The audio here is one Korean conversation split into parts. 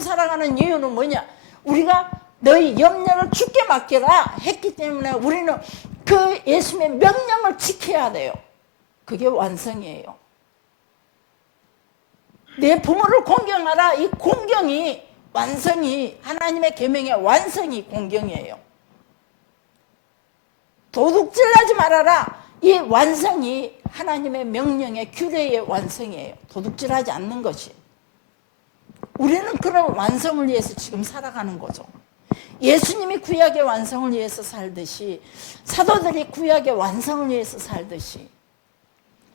살아가는 이유는 뭐냐? 우리가 너희 염려를 주께 맡겨라 했기 때문에 우리는 그 예수님의 명령을 지켜야 돼요. 그게 완성이에요. 내 부모를 공경하라. 이 공경이 완성이 하나님의 계명의 완성이 공경이에요. 도둑질하지 말아라. 이 완성이 하나님의 명령의 규례의 완성이에요. 도둑질하지 않는 것이. 우리는 그런 완성을 위해서 지금 살아가는 거죠. 예수님이 구약의 완성을 위해서 살듯이 사도들이 구약의 완성을 위해서 살듯이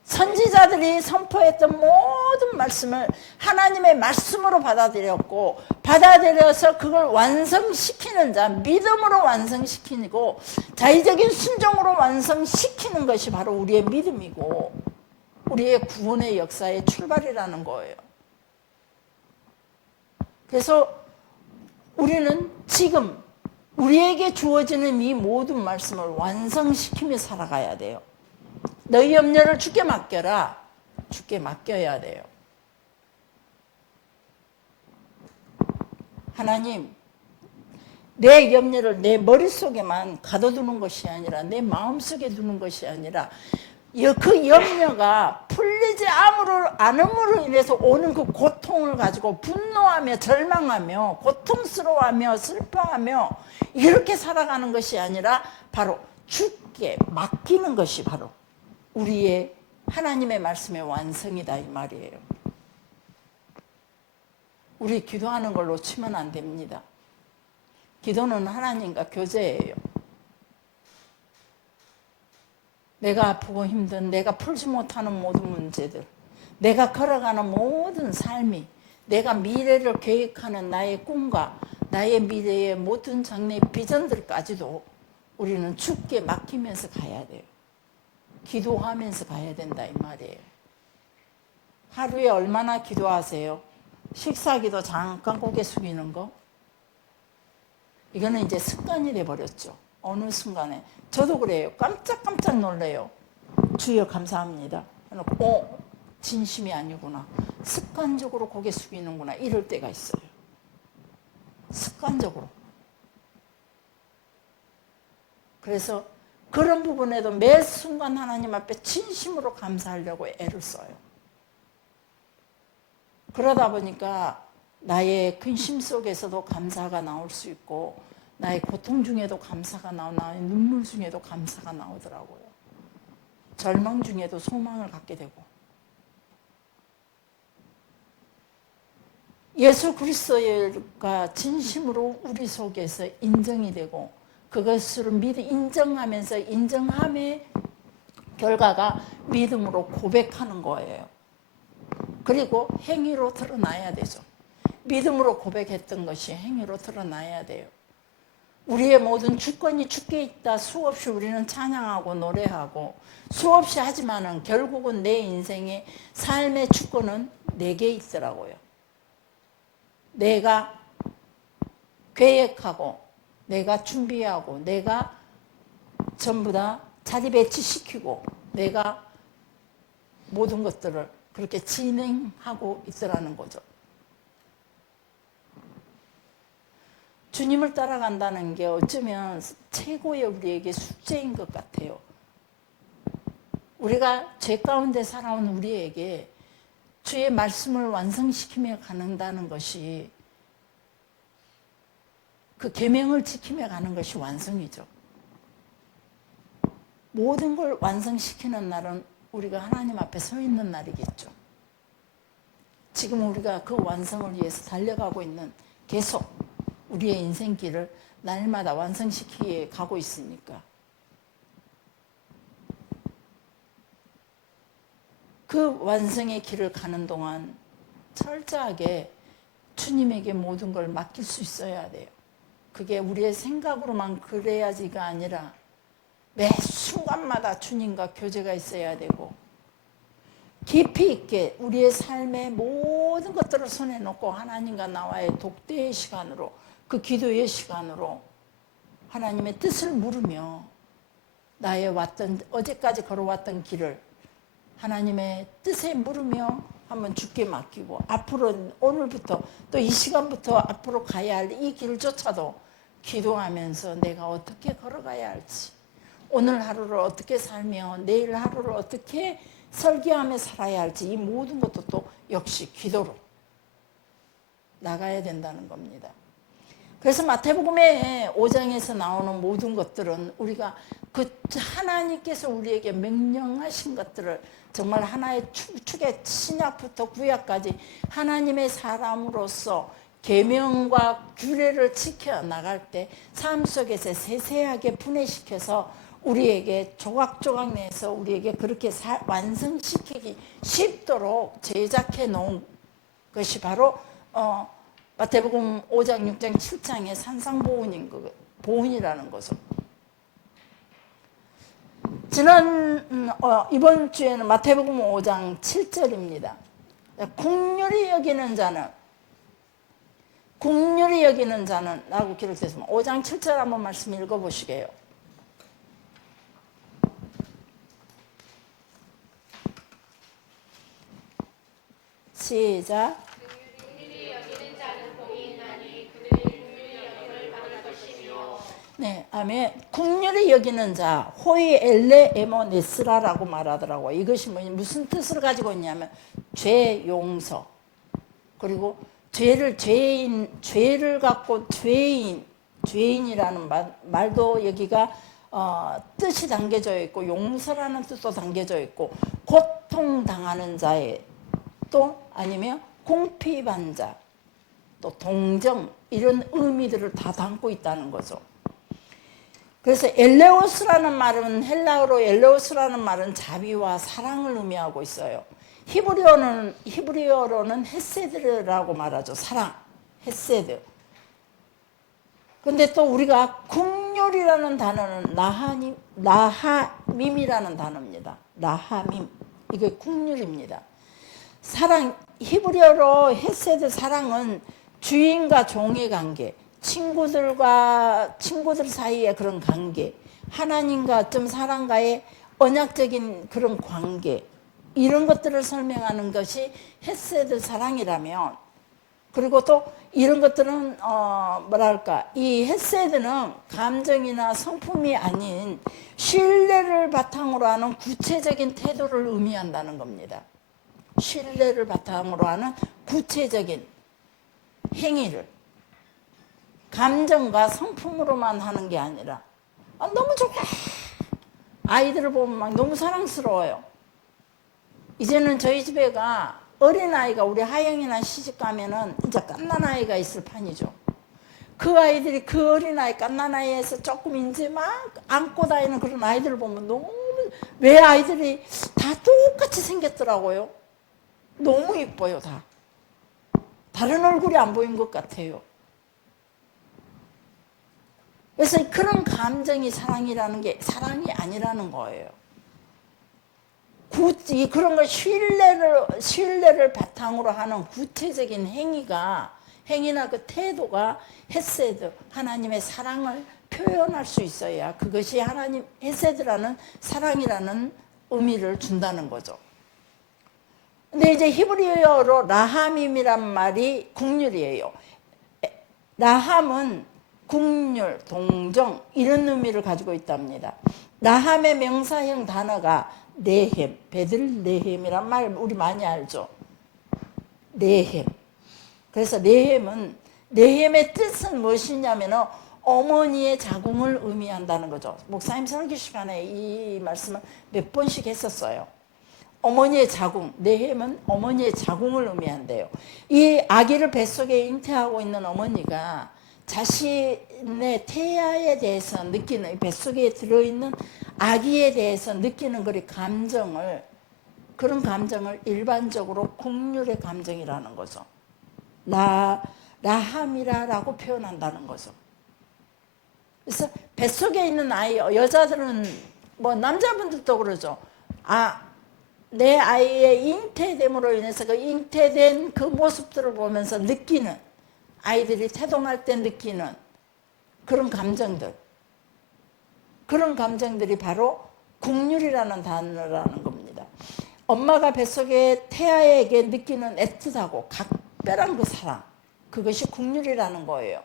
선지자들이 선포했던 모든 말씀을 하나님의 말씀으로 받아들였고 받아들여서 그걸 완성시키는 자, 믿음으로 완성시키고 자의적인 순종으로 완성시키는 것이 바로 우리의 믿음이고 우리의 구원의 역사의 출발이라는 거예요. 그래서 우리는 지금 우리에게 주어지는 이 모든 말씀을 완성시키며 살아가야 돼요. 너희 염려를 주께 맡겨라. 주께 맡겨야 돼요. 하나님, 내 염려를 내 머릿속에만 가둬두는 것이 아니라 내 마음속에 두는 것이 아니라 그 염려가 풀리지 않음으로 인해서 오는 그 고통을 가지고 분노하며 절망하며 고통스러워하며 슬퍼하며 이렇게 살아가는 것이 아니라 바로 주께 맡기는 것이 바로 우리의 하나님의 말씀의 완성이다 이 말이에요. 우리 기도하는 걸 놓치면 안 됩니다. 기도는 하나님과 교제예요. 내가 아프고 힘든 내가 풀지 못하는 모든 문제들, 내가 걸어가는 모든 삶이, 내가 미래를 계획하는 나의 꿈과 나의 미래의 모든 장래의 비전들까지도 우리는 주께 맡기면서 가야 돼요. 기도하면서 가야 된다 이 말이에요. 하루에 얼마나 기도하세요? 식사기도 잠깐 고개 숙이는 거? 이거는 이제 습관이 돼버렸죠. 어느 순간에. 저도 그래요. 깜짝깜짝 놀래요. 주여 감사합니다. 진심이 아니구나. 습관적으로 고개 숙이는구나. 이럴 때가 있어요. 습관적으로. 그래서 그런 부분에도 매 순간 하나님 앞에 진심으로 감사하려고 애를 써요. 그러다 보니까 나의 근심 속에서도 감사가 나올 수 있고 나의 고통 중에도 감사가 나오고 나의 눈물 중에도 감사가 나오더라고요. 절망 중에도 소망을 갖게 되고 예수 그리스도가 진심으로 우리 속에서 인정이 되고 그것을 인정하면서 인정함의 결과가 믿음으로 고백하는 거예요. 그리고 행위로 드러나야 되죠. 믿음으로 고백했던 것이 행위로 드러나야 돼요. 우리의 모든 주권이 주께 있다. 수없이 우리는 찬양하고 노래하고 수없이 하지만은 결국은 내 인생의 삶의 주권은 내게 있더라고요. 내가 계획하고 내가 준비하고 내가 전부 다 자리 배치시키고 내가 모든 것들을 그렇게 진행하고 있으라는 거죠. 주님을 따라간다는 게 어쩌면 최고의 우리에게 숙제인 것 같아요. 우리가 죄 가운데 살아온 우리에게 주의 말씀을 완성시키며 가는다는 것이 그 계명을 지키며 가는 것이 완성이죠. 모든 걸 완성시키는 날은 우리가 하나님 앞에 서 있는 날이겠죠. 지금 우리가 그 완성을 위해서 달려가고 있는 계속 우리의 인생길을 날마다 완성시키게 가고 있으니까 그 완성의 길을 가는 동안 철저하게 주님에게 모든 걸 맡길 수 있어야 돼요. 그게 우리의 생각으로만 그래야지가 아니라 매 순간마다 주님과 교제가 있어야 되고 깊이 있게 우리의 삶의 모든 것들을 손에 놓고 하나님과 나와의 독대의 시간으로 그 기도의 시간으로 하나님의 뜻을 물으며 나의 어제까지 걸어왔던 길을 하나님의 뜻에 물으며 한번 주께 맡기고 앞으로 오늘부터 또 이 시간부터 앞으로 가야 할 이 길조차도 기도하면서 내가 어떻게 걸어가야 할지, 오늘 하루를 어떻게 살며 내일 하루를 어떻게 설계하며 살아야 할지, 이 모든 것도 또 역시 기도로 나가야 된다는 겁니다. 그래서 마태복음의 5장에서 나오는 모든 것들은 우리가 그 하나님께서 우리에게 명령하신 것들을 정말 하나의 축의 신약부터 구약까지 하나님의 사람으로서 계명과 규례를 지켜 나갈 때 삶 속에서 세세하게 분해시켜서 우리에게 조각조각 내서 우리에게 그렇게 완성시키기 쉽도록 제작해 놓은 것이 바로 마태복음 5장, 6장, 7장의 산상보훈이라는 것을. 이번 주에는 마태복음 5장 7절입니다. 긍휼히 여기는 자는 라고 기록되었습니다. 5장 7절 한번 말씀 읽어보시게요. 시작. 네, 아멘. 긍휼히 여기는 자, 호이 엘레 에모네스라라고 말하더라고요. 이것이 무슨 뜻을 가지고 있냐면 죄 용서, 그리고 죄를 갖고 죄인이라는 말도 여기가 뜻이 담겨져 있고, 용서라는 뜻도 담겨져 있고, 고통당하는 자의 또 아니면 공피반 자, 또 동정, 이런 의미들을 다 담고 있다는 거죠. 그래서 엘레오스라는 말은, 헬라어로 엘레오스라는 말은 자비와 사랑을 의미하고 있어요. 히브리어로는 헤세드라고 말하죠. 사랑, 헤세드. 근데 또 우리가 긍휼이라는 단어는 라하밈이라는 단어입니다. 라하밈. 이게 긍휼입니다. 사랑, 히브리어로 헤세드, 사랑은 주인과 종의 관계, 친구들 사이의 그런 관계, 하나님과 어떤 사람과의 언약적인 그런 관계, 이런 것들을 설명하는 것이 헤세드 사랑이라면, 그리고 또 이런 것들은 이 헤세드는 감정이나 성품이 아닌 신뢰를 바탕으로 하는 구체적인 태도를 의미한다는 겁니다. 신뢰를 바탕으로 하는 구체적인 행위를, 감정과 성품으로만 하는 게 아니라, 너무 좋아, 아이들을 보면 막 너무 사랑스러워요. 이제는 저희 집에가 어린아이가, 우리 하영이나 시집 가면은 이제 갓난아이가 있을 판이죠. 그 아이들이, 그 어린아이, 갓난아이에서 조금 이제 막 안고 다니는 그런 아이들을 보면 너무, 왜 아이들이 다 똑같이 생겼더라고요. 너무 이뻐요, 다. 다른 얼굴이 안 보인 것 같아요. 그래서 그런 감정이 사랑이라는 게 사랑이 아니라는 거예요. 그런 걸 신뢰를 바탕으로 하는 구체적인 행위나 그 태도가 헤세드, 하나님의 사랑을 표현할 수 있어야 그것이 헤세드라는 사랑이라는 의미를 준다는 거죠. 근데 이제 히브리어로 라하밈이란 말이 긍휼이에요. 라함은 긍휼, 동정, 이런 의미를 가지고 있답니다. 라함의 명사형 단어가 레헴, 베들레헴이란 말 우리 많이 알죠. 레헴. 그래서 레헴의 뜻은 무엇이냐면 어머니의 자궁을 의미한다는 거죠. 목사님 설교 시간에 이 말씀을 몇 번씩 했었어요. 어머니의 자궁, 레헴은 어머니의 자궁을 의미한대요. 이 아기를 뱃속에 잉태하고 있는 어머니가 자신의 태아에 대해서 느끼는, 뱃속에 들어있는 아기에 대해서 느끼는 그런 감정을 일반적으로 긍휼의 감정이라는 거죠. 라함이라고 표현한다는 거죠. 그래서 뱃속에 있는 아이, 여자들은 남자분들도 그러죠. 내 아이의 잉태됨으로 인해서 그 잉태된 그 모습들을 보면서 느끼는, 아이들이 태동할 때 느끼는 그런 감정들이 바로 긍휼이라는 단어라는 겁니다. 엄마가 뱃속에 태아에게 느끼는 애틋하고 각별한 그 사랑, 그것이 국률이라는 거예요.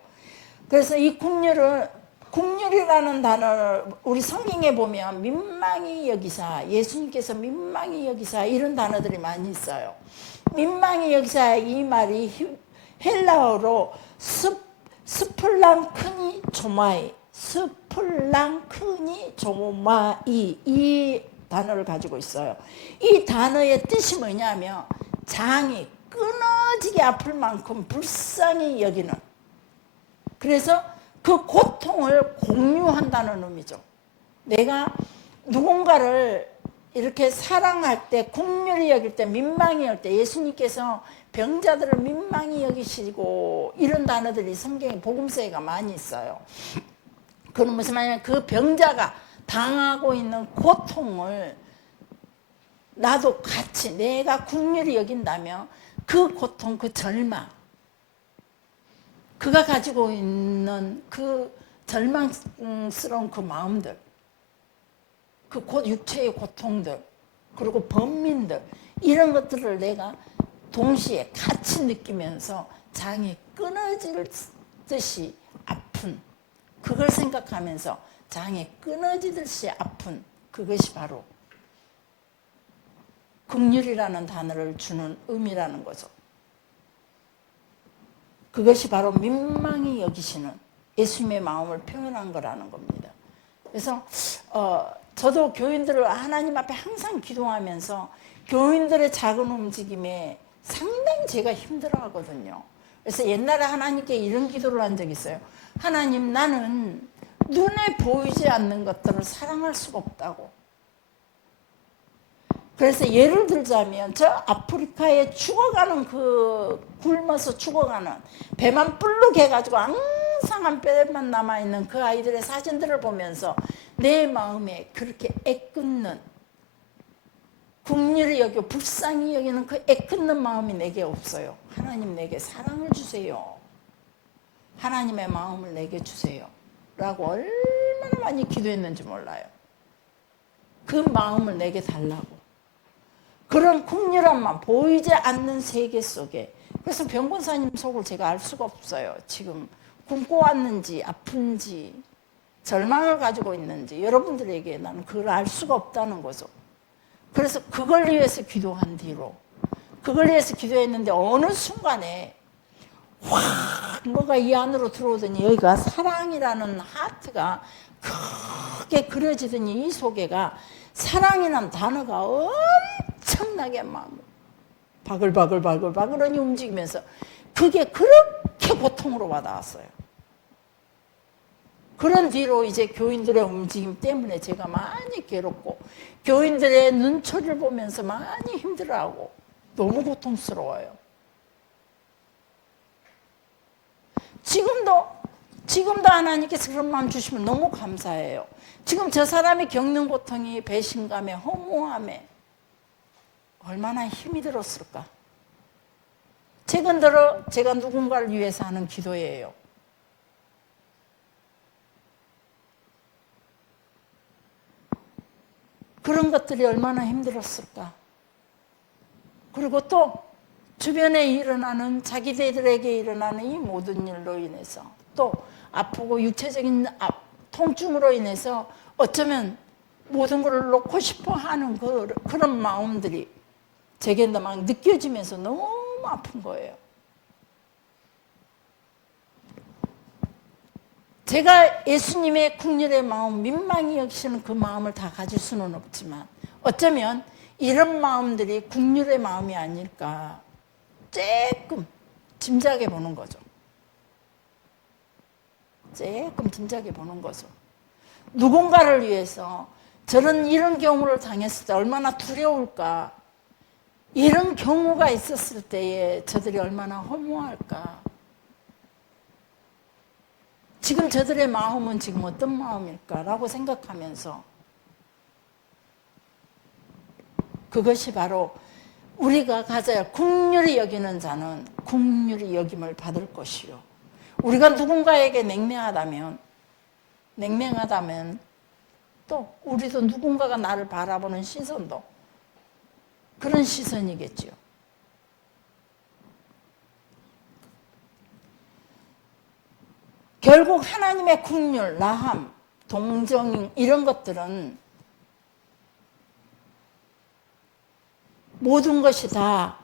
그래서 이 국률이라는 단어를 우리 성경에 보면 민망히 여기사, 예수님께서 민망히 여기사 이런 단어들이 많이 있어요. 민망히 여기사 이 말이 헬라어로 스플랑크니 조마이, 스플랑크니 조마이 이 단어를 가지고 있어요. 이 단어의 뜻이 뭐냐면 장이 끊어지게 아플 만큼 불쌍히 여기는, 그래서 그 고통을 공유한다는 의미죠. 내가 누군가를 이렇게 사랑할 때, 국률이 여길 때, 민망히 여길 때, 예수님께서 병자들을 민망히 여기시고 이런 단어들이 성경에 복음서에가 많이 있어요. 그건 무슨 말이냐면 그 병자가 당하고 있는 고통을 나도 같이 내가 국률이 여긴다면 그 고통, 그 절망, 그가 가지고 있는 그 절망스러운 그 마음들, 그 육체의 고통들, 그리고 번민들, 이런 것들을 내가 동시에 같이 느끼면서 장이 끊어지듯이 아픈, 그걸 생각하면서 장이 끊어지듯이 아픈, 그것이 바로 긍휼이라는 단어를 주는 의미라는 거죠. 그것이 바로 민망히 여기시는 예수님의 마음을 표현한 거라는 겁니다. 그래서 저도 교인들을 하나님 앞에 항상 기도하면서 교인들의 작은 움직임에 상당히 제가 힘들어 하거든요. 그래서 옛날에 하나님께 이런 기도를 한 적이 있어요. 하나님, 나는 눈에 보이지 않는 것들을 사랑할 수가 없다고. 그래서 예를 들자면 저 아프리카에 죽어가는 그 굶어서 죽어가는 배만 불룩 해가지고 앙상한 뼈만 남아있는 그 아이들의 사진들을 보면서 내 마음에 그렇게 애끓는, 긍휼히 여기고 불쌍히 여기는 그 애끓는 마음이 내게 없어요. 하나님 내게 사랑을 주세요. 하나님의 마음을 내게 주세요. 라고 얼마나 많이 기도했는지 몰라요. 그 마음을 내게 달라고. 그런 긍휼한 마음, 보이지 않는 세계 속에. 그래서 병권사님 속을 제가 알 수가 없어요. 지금 굶고 왔는지 아픈지 절망을 가지고 있는지 여러분들에게 나는 그걸 알 수가 없다는 거죠. 그래서 그걸 위해서 기도한 뒤로, 그걸 위해서 기도했는데 어느 순간에 확 뭐가 이 안으로 들어오더니 여기가 사랑이라는 하트가 크게 그려지더니 이 속에가 사랑이라는 단어가 엄청나게 막 바글바글바글바글하니 움직이면서 그게 그렇게 고통으로 와닿았어요. 그런 뒤로 이제 교인들의 움직임 때문에 제가 많이 괴롭고 교인들의 눈초리를 보면서 많이 힘들어하고 너무 고통스러워요. 지금도 하나님께서 그런 마음 주시면 너무 감사해요. 지금 저 사람이 겪는 고통이 배신감에, 허무함에 얼마나 힘이 들었을까. 최근 들어 제가 누군가를 위해서 하는 기도예요. 그런 것들이 얼마나 힘들었을까. 그리고 또 주변에 일어나는, 자기들에게 일어나는 이 모든 일로 인해서 또 아프고 육체적인 통증으로 인해서 어쩌면 모든 걸 놓고 싶어 하는 그런 마음들이 제게 막 느껴지면서 너무 아픈 거예요. 제가 예수님의 긍휼의 마음, 민망히 여기시는 그 마음을 다 가질 수는 없지만 어쩌면 이런 마음들이 긍휼의 마음이 아닐까 조금 짐작해 보는 거죠. 조금 짐작해 보는 거죠. 누군가를 위해서 이런 경우를 당했을 때 얼마나 두려울까. 이런 경우가 있었을 때에 저들이 얼마나 허무할까. 지금 저들의 마음은 지금 어떤 마음일까라고 생각하면서 그것이 바로 우리가 가져야 긍휼히 여기는 자는 긍휼히 여김을 받을 것이요. 우리가 누군가에게 냉랭하다면 또 우리도 누군가가 나를 바라보는 시선도 그런 시선이겠지요. 결국 하나님의 긍휼, 라함, 동정 이런 것들은 모든 것이 다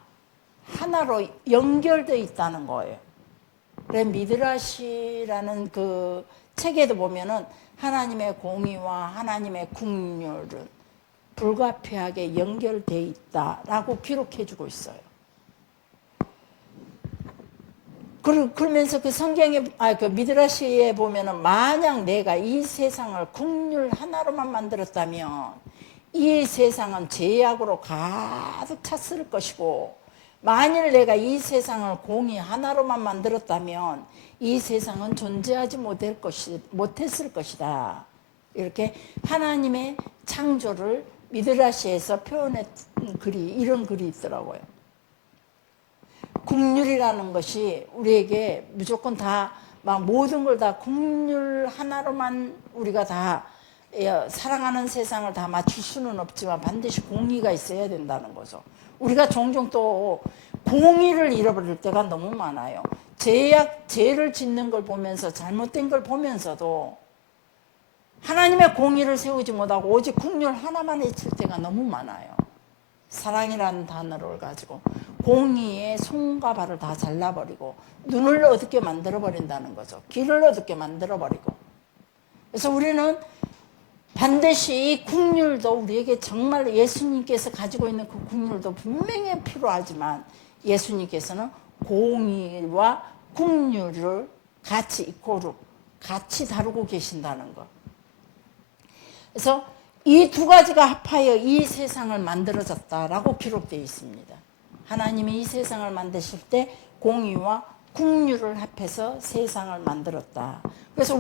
하나로 연결되어 있다는 거예요. 그래 미드라시라는 그 책에도 보면은 하나님의 공의와 하나님의 긍휼은 불가피하게 연결되어 있다라고 기록해주고 있어요. 그러면서 그 성경에 그 미드라시에 보면은 만약 내가 이 세상을 긍휼 하나로만 만들었다면 이 세상은 죄악으로 가득 찼을 것이고 만일 내가 이 세상을 공의 하나로만 만들었다면 이 세상은 존재하지 못했을 것이다. 이렇게 하나님의 창조를 미드라시에서 표현한 글이 이런 글이 있더라고요. 긍휼이라는 것이 우리에게 무조건 다 막 모든 걸 다 긍휼 하나로만 우리가 다 사랑하는 세상을 다 맞출 수는 없지만 반드시 공의가 있어야 된다는 거죠. 우리가 종종 또 공의를 잃어버릴 때가 너무 많아요. 죄를 짓는 걸 보면서 잘못된 걸 보면서도 하나님의 공의를 세우지 못하고 오직 긍휼 하나만 외칠 때가 너무 많아요. 사랑이라는 단어를 가지고 공의의 손과 발을 다 잘라버리고 눈을 어둡게 만들어버린다는 거죠. 귀를 어둡게 만들어버리고. 그래서 우리는 반드시 이 긍휼도 우리에게 정말 예수님께서 가지고 있는 그 긍휼도 분명히 필요하지만 예수님께서는 공의와 긍휼을 같이 이코르 같이 다루고 계신다는 것. 그래서 이 두 가지가 합하여 이 세상을 만들어졌다라고 기록되어 있습니다. 하나님이 이 세상을 만드실 때 공의와 긍휼을 합해서 세상을 만들었다. 그래서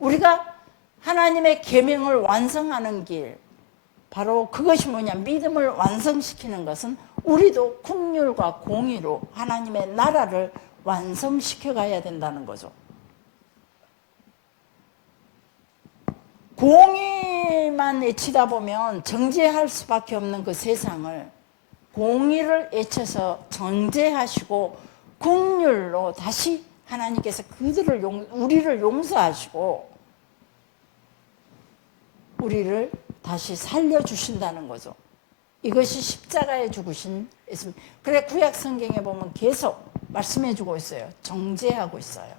우리가 하나님의 계명을 완성하는 길, 바로 그것이 뭐냐, 믿음을 완성시키는 것은 우리도 긍휼과 공의로 하나님의 나라를 완성시켜 가야 된다는 거죠. 공의만 외치다 보면 정죄할 수밖에 없는 그 세상을 공의를 외쳐서 정죄하시고 긍휼로 다시 하나님께서 우리를 용서하시고 우리를 다시 살려주신다는 거죠. 이것이 십자가에 죽으신 예수님. 그래 구약 성경에 보면 계속 말씀해주고 있어요. 정죄하고 있어요.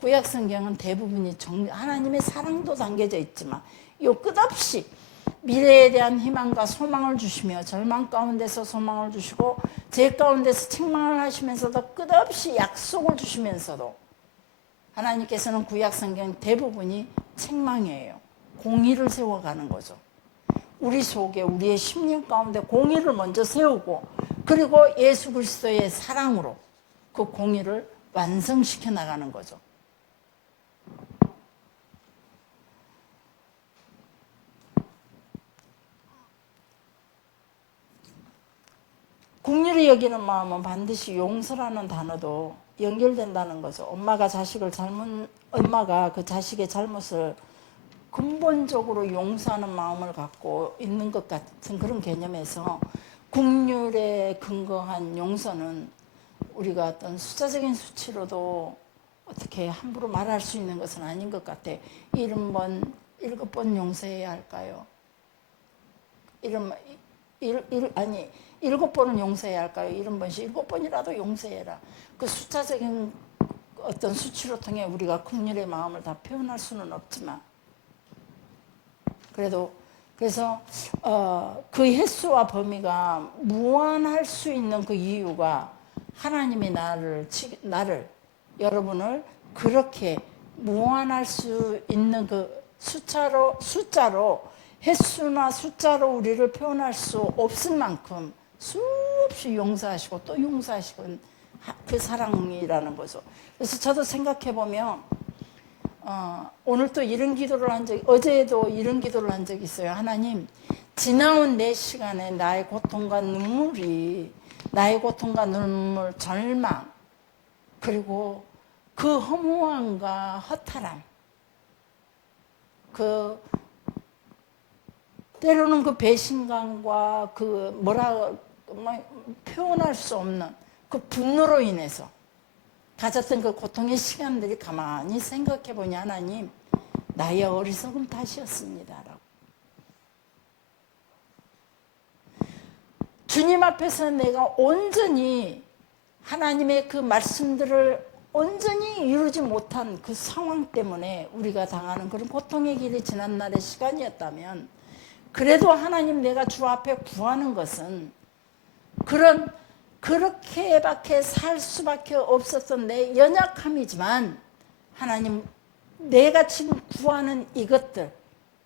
구약 성경은 대부분이 하나님의 사랑도 담겨져 있지만 이 끝없이 미래에 대한 희망과 소망을 주시며 절망 가운데서 소망을 주시고 죄 가운데서 책망을 하시면서도 끝없이 약속을 주시면서도 하나님께서는 구약 성경 대부분이 책망이에요. 공의를 세워가는 거죠. 우리 속에 우리의 심령 가운데 공의를 먼저 세우고 그리고 예수 그리스도의 사랑으로 그 공의를 완성시켜 나가는 거죠. 긍휼히 여기는 마음은 반드시 용서라는 단어도 연결된다는 거죠. 엄마가 그 자식의 잘못을 근본적으로 용서하는 마음을 갖고 있는 것 같은 그런 개념에서 긍휼에 근거한 용서는 우리가 어떤 숫자적인 수치로도 어떻게 함부로 말할 수 있는 것은 아닌 것 같아. 7번 용서해야 할까요? 7번은 용서해야 할까요? 70번씩 7번이라도 용서해라. 그 숫자적인 어떤 수치로 통해 우리가 긍휼의 마음을 다 표현할 수는 없지만 그래서 그 횟수와 범위가 무한할 수 있는 그 이유가 하나님이 여러분을 그렇게 무한할 수 있는 그 숫자로 횟수나 숫자로 우리를 표현할 수 없을 만큼 수없이 용서하시고 또 용서하시고 그 사랑이라는 거죠. 그래서 저도 생각해 보면 오늘 또 이런 기도를 어제도 이런 기도를 한 적이 있어요. 하나님, 지나온 내 시간에 나의 고통과 눈물, 절망, 그리고 그 허무함과 허탈함, 그 때로는 그 배신감과 그 표현할 수 없는 그 분노로 인해서 가졌던 그 고통의 시간들이 가만히 생각해 보니 하나님, 나의 어리석음 탓이었습니다. 라고. 주님 앞에서 내가 온전히 하나님의 그 말씀들을 온전히 이루지 못한 그 상황 때문에 우리가 당하는 그런 고통의 길이 지난날의 시간이었다면, 그래도 하나님, 내가 주 앞에 구하는 것은 그렇게밖에 살 수밖에 없었던 내 연약함이지만, 하나님, 내가 지금 구하는 이것들,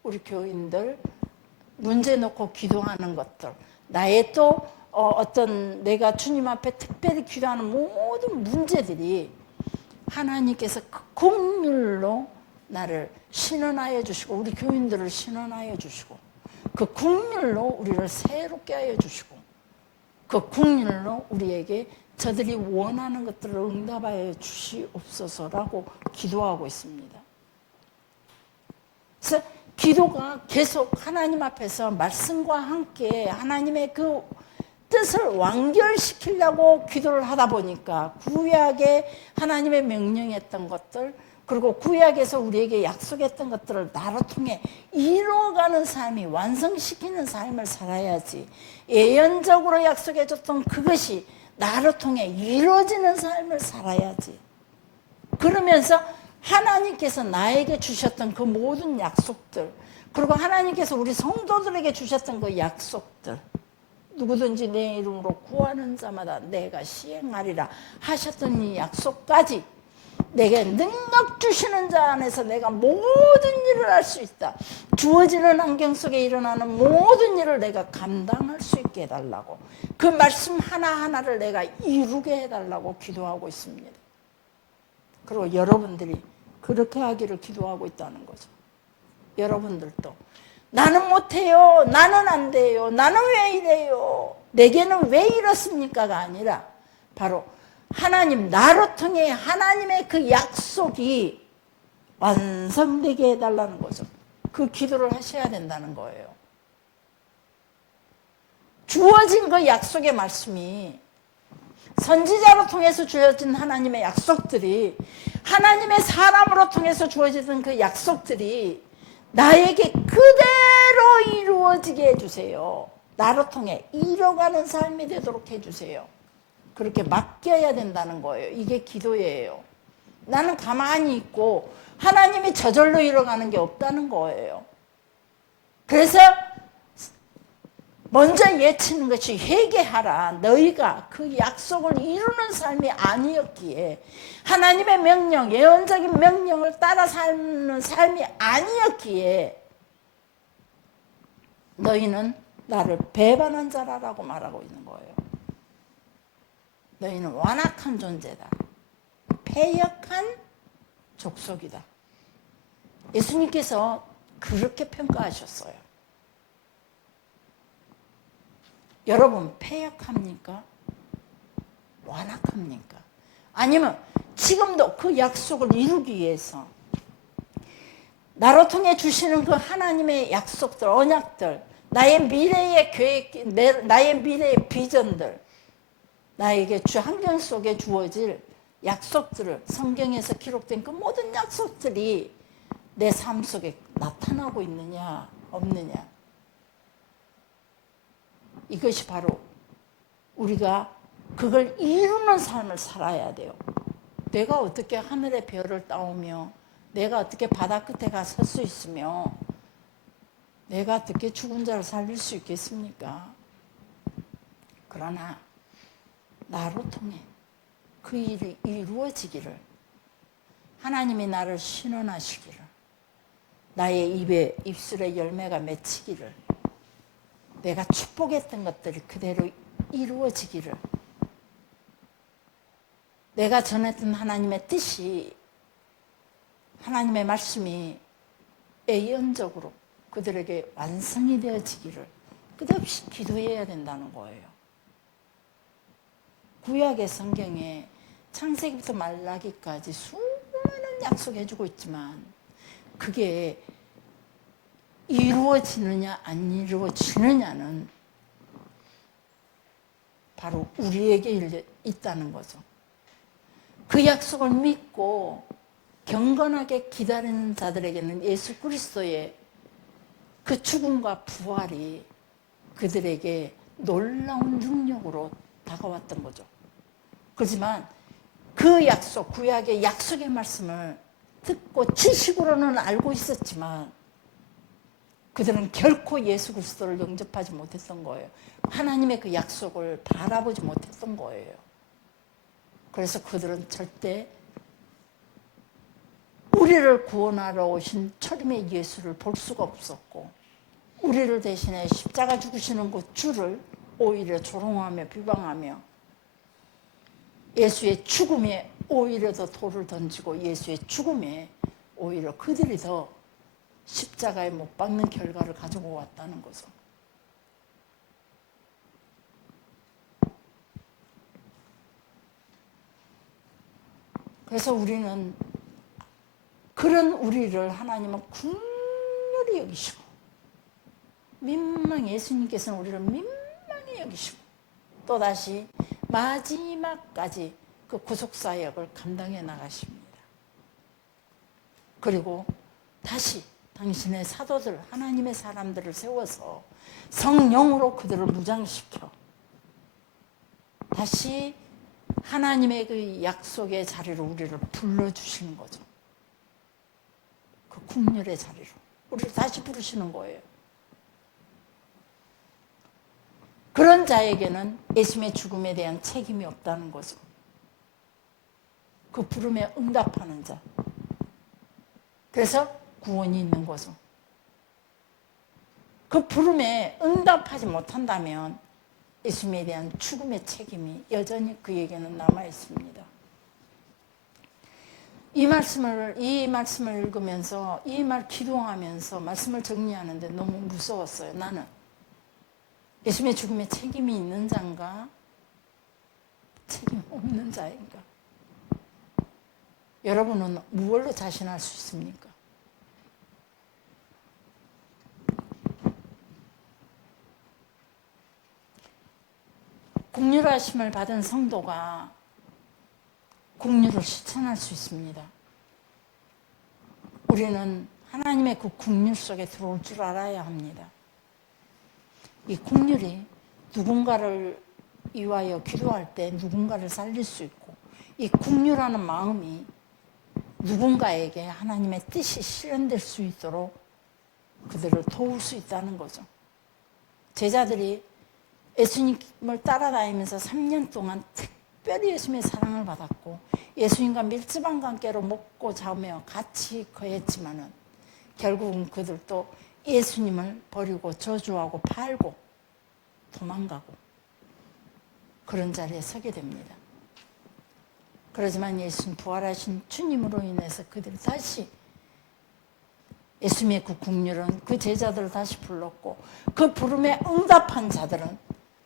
우리 교인들 문제 놓고 기도하는 것들, 나의 또 어떤 내가 주님 앞에 특별히 기도하는 모든 문제들이 하나님께서 그 긍휼로 나를 신원하여 주시고, 우리 교인들을 신원하여 주시고, 그 긍휼로 우리를 새롭게 하여 주시고, 그 긍휼로 우리에게 저들이 원하는 것들을 응답하여 주시옵소서라고 기도하고 있습니다. 그래서 기도가 계속 하나님 앞에서 말씀과 함께 하나님의 그 뜻을 완결시키려고 기도를 하다 보니까, 구약에 하나님의 명령했던 것들, 그리고 구약에서 우리에게 약속했던 것들을 나로 통해 이루어가는 삶이, 완성시키는 삶을 살아야지, 예언적으로 약속해 줬던 그것이 나로 통해 이루어지는 삶을 살아야지. 그러면서 하나님께서 나에게 주셨던 그 모든 약속들, 그리고 하나님께서 우리 성도들에게 주셨던 그 약속들, 누구든지 내 이름으로 구하는 자마다 내가 시행하리라 하셨던 이 약속까지, 내게 능력 주시는 자 안에서 내가 모든 일을 할 수 있다, 주어지는 환경 속에 일어나는 모든 일을 내가 감당할 수 있게 해달라고, 그 말씀 하나하나를 내가 이루게 해달라고 기도하고 있습니다. 그리고 여러분들이 그렇게 하기를 기도하고 있다는 거죠. 여러분들도 나는 못해요, 나는 안 돼요, 나는 왜 이래요, 내게는 왜 이렇습니까가 아니라, 바로 하나님, 나로 통해 하나님의 그 약속이 완성되게 해달라는 거죠. 그 기도를 하셔야 된다는 거예요. 주어진 그 약속의 말씀이, 선지자로 통해서 주어진 하나님의 약속들이, 하나님의 사람으로 통해서 주어지던 그 약속들이 나에게 그대로 이루어지게 해주세요. 나로 통해 이뤄가는 삶이 되도록 해주세요. 그렇게 맡겨야 된다는 거예요. 이게 기도예요. 나는 가만히 있고 하나님이 저절로 이뤄가는 게 없다는 거예요. 그래서 먼저 예치는 것이 회개하라, 너희가 그 약속을 이루는 삶이 아니었기에, 하나님의 명령, 예언적인 명령을 따라 사는 삶이 아니었기에 너희는 나를 배반한 자라라고 말하고 있는 거예요. 너희는 완악한 존재다, 패역한 족속이다. 예수님께서 그렇게 평가하셨어요. 여러분, 패역합니까? 완악합니까? 아니면 지금도 그 약속을 이루기 위해서 나로 통해 주시는 그 하나님의 약속들, 언약들, 나의 미래의 계획, 나의 미래의 비전들, 나에게 환경 속에 주어질 약속들을, 성경에서 기록된 그 모든 약속들이 내 삶 속에 나타나고 있느냐 없느냐, 이것이 바로 우리가 그걸 이루는 삶을 살아야 돼요. 내가 어떻게 하늘의 별을 따오며, 내가 어떻게 바다 끝에 가 설 수 있으며, 내가 어떻게 죽은 자를 살릴 수 있겠습니까? 그러나 나로 통해 그 일이 이루어지기를, 하나님이 나를 신원하시기를, 나의 입술에 열매가 맺히기를, 내가 축복했던 것들이 그대로 이루어지기를, 내가 전했던 하나님의 뜻이, 하나님의 말씀이 예언적으로 그들에게 완성이 되어지기를 끝없이 기도해야 된다는 거예요. 구약의 성경에 창세기부터 말라기까지 수많은 약속해주고 있지만, 그게 이루어지느냐 안 이루어지느냐는 바로 우리에게 있다는 거죠. 그 약속을 믿고 경건하게 기다리는 자들에게는 예수 그리스도의 그 죽음과 부활이 그들에게 놀라운 능력으로 다가왔던 거죠. 그렇지만 그 약속, 구약의 약속의 말씀을 듣고 지식으로는 알고 있었지만 그들은 결코 예수 그리스도를 영접하지 못했던 거예요. 하나님의 그 약속을 바라보지 못했던 거예요. 그래서 그들은 절대 우리를 구원하러 오신 초림의 예수를 볼 수가 없었고, 우리를 대신해 십자가 죽으시는 그 주를 오히려 조롱하며 비방하며 예수의 죽음에 오히려 더 돌을 던지고 예수의 죽음에 오히려 그들이 더 십자가에 못 박는 결과를 가지고 왔다는 거죠. 그래서 우리는 그런 우리를 하나님은 긍휼히 여기시고 예수님께서는 우리를 민망히 여기시고 또다시 마지막까지 그 구속사역을 감당해 나가십니다. 그리고 다시 당신의 사도들, 하나님의 사람들을 세워서 성령으로 그들을 무장시켜 다시 하나님의 그 약속의 자리로 우리를 불러주시는 거죠. 그 국률의 자리로 우리를 다시 부르시는 거예요. 그런 자에게는 예수님의 죽음에 대한 책임이 없다는 거죠. 그 부름에 응답하는 자. 그래서 구원이 있는 거죠. 그 부름에 응답하지 못한다면 예수님에 대한 죽음의 책임이 여전히 그에게는 남아 있습니다. 이 말씀을 읽으면서 기도하면서 말씀을 정리하는데 너무 무서웠어요. 나는 예수님의 죽음에 책임이 있는 자인가? 책임 없는 자인가? 여러분은 무엇로 자신할 수 있습니까? 긍휼하심을 받은 성도가 긍휼을 실천할 수 있습니다. 우리는 하나님의 그 긍휼 속에 들어올 줄 알아야 합니다. 이 긍휼이 누군가를 위하여 기도할 때 누군가를 살릴 수 있고, 이 긍휼하는 마음이 누군가에게 하나님의 뜻이 실현될 수 있도록 그들을 도울 수 있다는 거죠. 제자들이 예수님을 따라다니면서 3년 동안 특별히 예수님의 사랑을 받았고 예수님과 밀접한 관계로 먹고 자며 같이 거했지만은 결국은 그들도 예수님을 버리고 저주하고 팔고 도망가고 그런 자리에 서게 됩니다. 그러지만 예수님 부활하신 주님으로 인해서 그들이 다시 예수님의 그 긍휼은 그 제자들을 다시 불렀고 그 부름에 응답한 자들은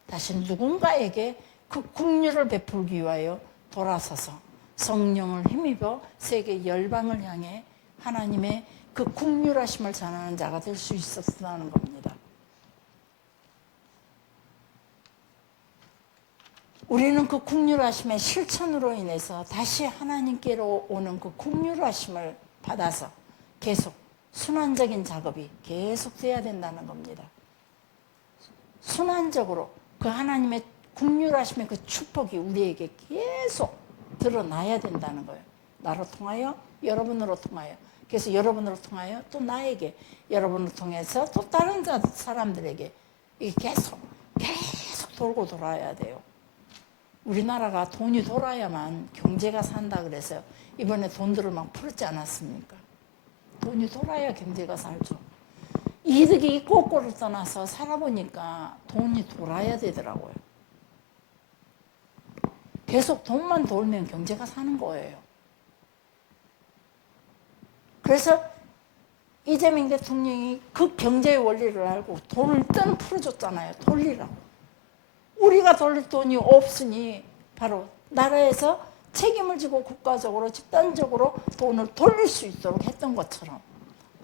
다시 누군가에게 그 긍휼을 베풀기 위하여 돌아서서 성령을 힘입어 세계 열방을 향해 하나님의 그 긍휼하심을 전하는 자가 될 수 있었다는 겁니다. 우리는 그 긍휼하심의 실천으로 인해서 다시 하나님께로 오는 그 긍휼하심을 받아서 계속 순환적인 작업이 계속돼야 된다는 겁니다. 순환적으로 그 하나님의 긍휼하심의 그 축복이 우리에게 계속 드러나야 된다는 거예요. 나로 통하여 여러분으로 통하여 그래서 여러분으로 통하여 또 나에게 여러분을 통해서 또 다른 사람들에게 이게 계속 돌고 돌아야 돼요. 우리나라가 돈이 돌아야만 경제가 산다 그래서 이번에 돈들을 막 풀었지 않았습니까? 돈이 돌아야 경제가 살죠. 이득이 있고 없고를 떠나서 살아보니까 돈이 돌아야 되더라고요. 계속 돈만 돌면 경제가 사는 거예요. 그래서 이재명 대통령이 그 경제의 원리를 알고 돈을 일단 풀어줬잖아요. 돌리라고. 우리가 돌릴 돈이 없으니 바로 나라에서 책임을 지고 국가적으로 집단적으로 돈을 돌릴 수 있도록 했던 것처럼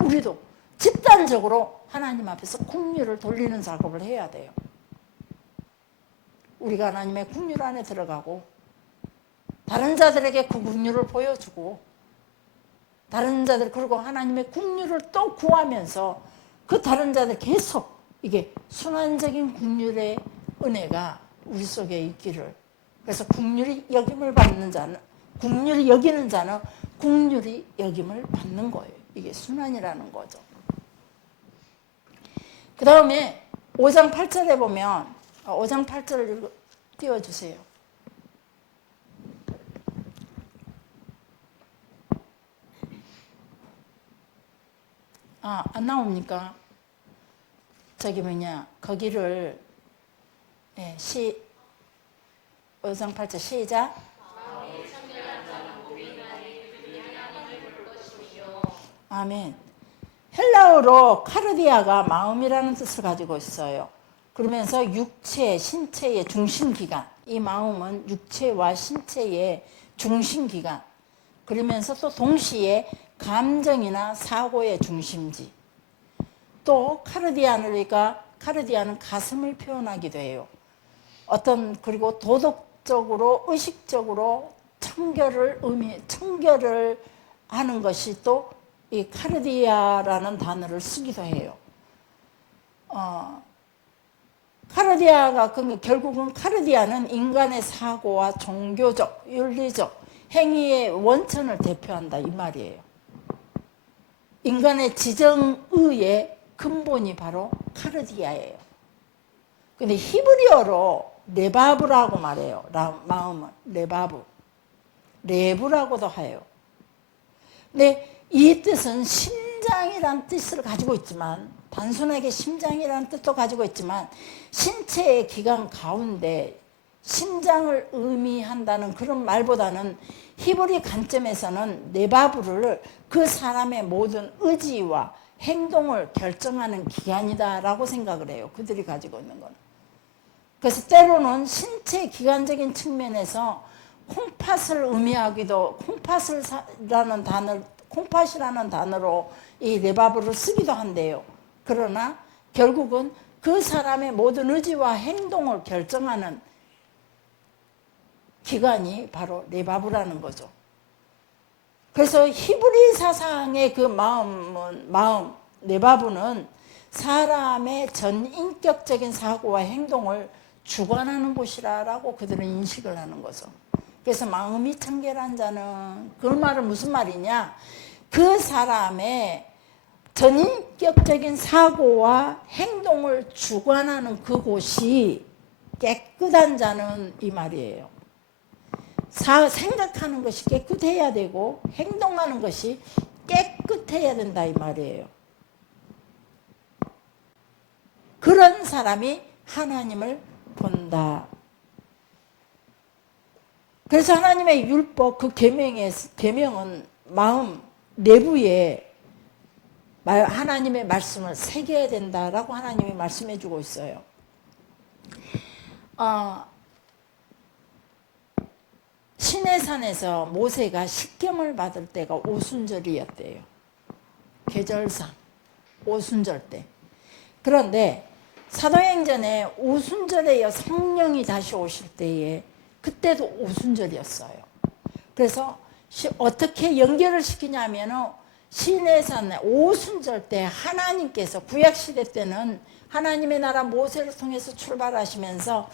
우리도 집단적으로 하나님 앞에서 국류를 돌리는 작업을 해야 돼요. 우리가 하나님의 국류 안에 들어가고 다른 자들에게 그 국류를 보여주고 다른 자들 그리고 하나님의 국류를 또 구하면서 그 다른 자들 계속 이게 순환적인 국률의 은혜가 우리 속에 있기를. 그래서 국률이 여김을 받는 자는 국률이 여기는 자는 국률이 여김을 받는 거예요. 이게 순환이라는 거죠. 그 다음에 5장 8절에 보면 5장 8절을 띄워주세요. 안 나옵니까? 저기 뭐냐 거기를 5장 8절 시작. 아멘. 헬라어로 카르디아가 마음이라는 뜻을 가지고 있어요. 그러면서 육체, 신체의 중심기관. 이 마음은 육체와 신체의 중심기관. 그러면서 또 동시에 감정이나 사고의 중심지. 또 카르디아는 가슴을 표현하기도 해요. 그리고 도덕적으로, 의식적으로 청결을 하는 것이 또 이 카르디아라는 단어를 쓰기도 해요. 결국은 카르디아는 인간의 사고와 종교적, 윤리적 행위의 원천을 대표한다 이 말이에요. 인간의 지정의의 근본이 바로 카르디아예요. 근데 히브리어로 레바브라고 말해요. 마음은 레바브, 레브라고도 해요. 근데 이 뜻은 심장이란 뜻을 가지고 있지만 단순하게 심장이라는 뜻도 가지고 있지만 신체의 기관 가운데 심장을 의미한다는 그런 말보다는 히브리 관점에서는 레바브를 그 사람의 모든 의지와 행동을 결정하는 기관이다라고 생각을 해요. 그들이 가지고 있는 거는. 그래서 때로는 신체 기관적인 측면에서 콩팥이라는 단어로 이 레바브를 쓰기도 한대요. 그러나 결국은 그 사람의 모든 의지와 행동을 결정하는 기관이 바로 레바브라는 거죠. 그래서 히브리 사상의 그 마음, 레바브는 사람의 전인격적인 사고와 행동을 주관하는 곳이라고 그들은 인식을 하는 거죠. 그래서 마음이 청결한 자는 그 말은 무슨 말이냐? 그 사람의 전인격적인 사고와 행동을 주관하는 그곳이 깨끗한 자는 이 말이에요. 생각하는 것이 깨끗해야 되고 행동하는 것이 깨끗해야 된다 이 말이에요. 그런 사람이 하나님을 본다. 그래서 하나님의 율법 그 계명은 마음 내부에 하나님의 말씀을 새겨야 된다라고 하나님이 말씀해 주고 있어요. 시내산에서 모세가 식경을 받을 때가 오순절이었대요. 계절상 오순절 때. 그런데 사도행전에 오순절에 성령이 다시 오실 때에 그때도 오순절이었어요. 그래서 어떻게 연결을 시키냐면은 시내산 오순절 때 하나님께서 구약시대 때는 하나님의 나라 모세를 통해서 출발하시면서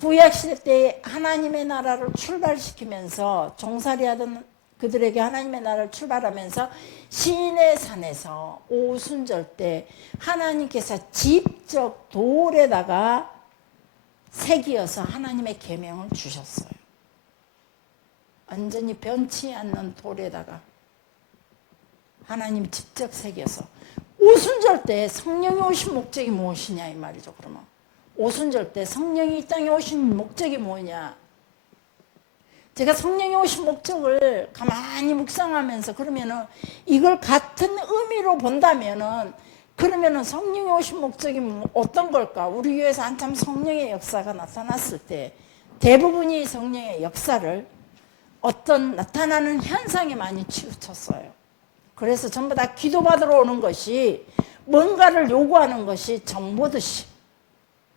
구약시대 때 하나님의 나라를 출발시키면서 종살이하던 그들에게 하나님의 나라를 출발하면서 시내산에서 오순절 때 하나님께서 직접 돌에다가 새기어서 하나님의 계명을 주셨어요. 완전히 변치 않는 돌에다가 하나님 직접 새겨서. 오순절 때 성령이 오신 목적이 무엇이냐 이 말이죠. 그러면 오순절 때 성령이 이 땅에 오신 목적이 뭐냐. 제가 성령이 오신 목적을 가만히 묵상하면서 그러면은 이걸 같은 의미로 본다면은 그러면은 성령이 오신 목적이 어떤 걸까? 우리 교회에서 한참 성령의 역사가 나타났을 때 대부분이 성령의 역사를 어떤 나타나는 현상에 많이 치우쳤어요. 그래서 전부 다 기도받으러 오는 것이 뭔가를 요구하는 것이 전보듯이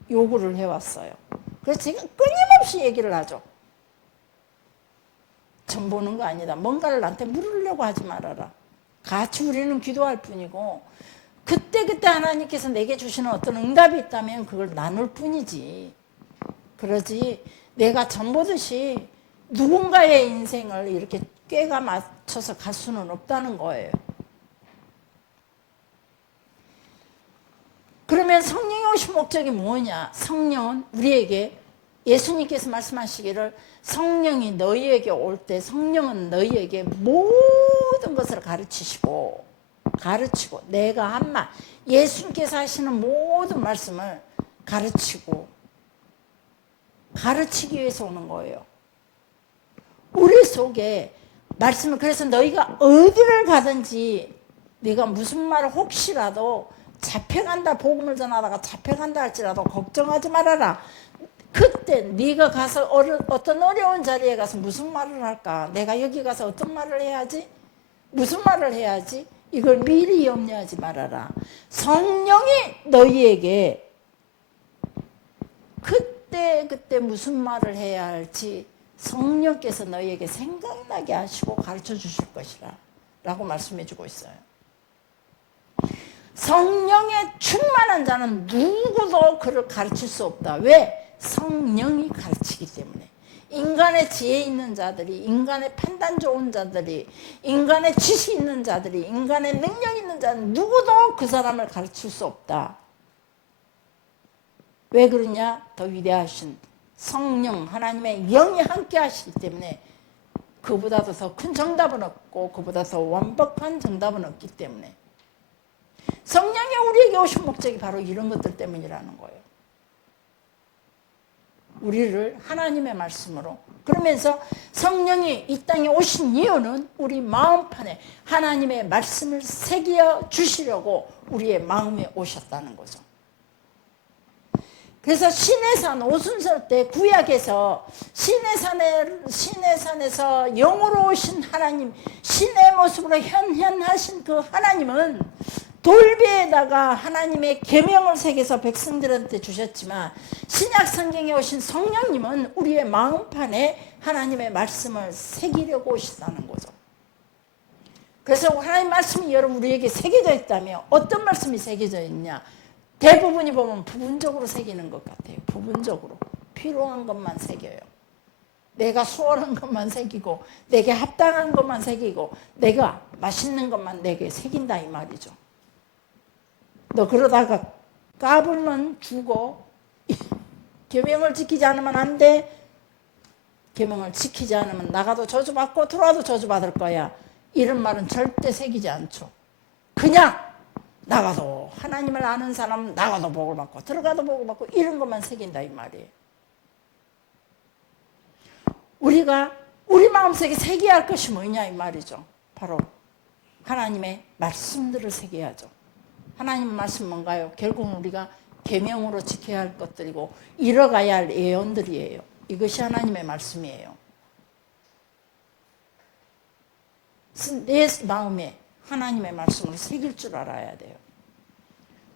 요구를 해왔어요. 그래서 지금 끊임없이 얘기를 하죠. 전 보는 거 아니다. 뭔가를 나한테 물으려고 하지 말아라. 같이 우리는 기도할 뿐이고 그때그때 하나님께서 내게 주시는 어떤 응답이 있다면 그걸 나눌 뿐이지. 그러지 내가 전 보듯이 누군가의 인생을 이렇게 꾀가 맞춰서 갈 수는 없다는 거예요. 그러면 성령이 오신 목적이 뭐냐? 성령은 우리에게 예수님께서 말씀하시기를 성령이 너희에게 올 때 성령은 너희에게 모든 것을 가르치고 내가 한 말, 예수님께서 하시는 모든 말씀을 가르치기 위해서 오는 거예요. 우리 속에 말씀을, 그래서 너희가 어디를 가든지 네가 무슨 말을 혹시라도 잡혀간다, 복음을 전하다가 잡혀간다 할지라도 걱정하지 말아라. 그때 네가 가서 어떤 어려운 자리에 가서 무슨 말을 할까? 내가 여기 가서 어떤 말을 해야지? 무슨 말을 해야지? 이걸 미리 염려하지 말아라. 성령이 너희에게 그때 무슨 말을 해야 할지 성령께서 너희에게 생각나게 하시고 가르쳐 주실 것이라 라고 말씀해 주고 있어요. 성령에 충만한 자는 누구도 그를 가르칠 수 없다. 왜? 성령이 가르치기 때문에. 인간의 지혜 있는 자들이, 인간의 판단 좋은 자들이, 인간의 지식 있는 자들이, 인간의 능력 있는 자는 누구도 그 사람을 가르칠 수 없다. 왜 그러냐? 더 위대하신 성령 하나님의 영이 함께 하시기 때문에 그보다도 더 큰 정답은 없고 그보다 더 완벽한 정답은 없기 때문에. 성령이 우리에게 오신 목적이 바로 이런 것들 때문이라는 거예요. 우리를 하나님의 말씀으로, 그러면서 성령이 이 땅에 오신 이유는 우리 마음판에 하나님의 말씀을 새겨 주시려고 우리의 마음에 오셨다는 거죠. 그래서 시내산 오순절 때 구약에서 시내산에서 영으로 오신 하나님, 신의 모습으로 현현하신 그 하나님은 돌비에다가 하나님의 계명을 새겨서 백성들한테 주셨지만 신약 성경에 오신 성령님은 우리의 마음판에 하나님의 말씀을 새기려고 오시다는 거죠. 그래서 하나님 말씀이 여러분 우리에게 새겨져 있다면 어떤 말씀이 새겨져 있냐? 대부분이 보면 부분적으로 새기는 것 같아요. 부분적으로 필요한 것만 새겨요. 내가 수월한 것만 새기고 내게 합당한 것만 새기고 내가 맛있는 것만 내게 새긴다 이 말이죠. 너 그러다가 까불면 죽어. 계명을 지키지 않으면 안 돼. 계명을 지키지 않으면 나가도 저주받고 들어와도 저주받을 거야. 이런 말은 절대 새기지 않죠. 그냥 나가도 하나님을 아는 사람은 나가도 복을 받고 들어가도 복을 받고 이런 것만 새긴다 이 말이에요. 우리가 우리 마음속에 새겨야 할 것이 뭐냐 이 말이죠. 바로 하나님의 말씀들을 새겨야죠. 하나님 말씀 뭔가요? 결국은 우리가 계명으로 지켜야 할 것들이고 이뤄가야 할 예언들이에요. 이것이 하나님의 말씀이에요. 내 마음에 하나님의 말씀을 새길 줄 알아야 돼요.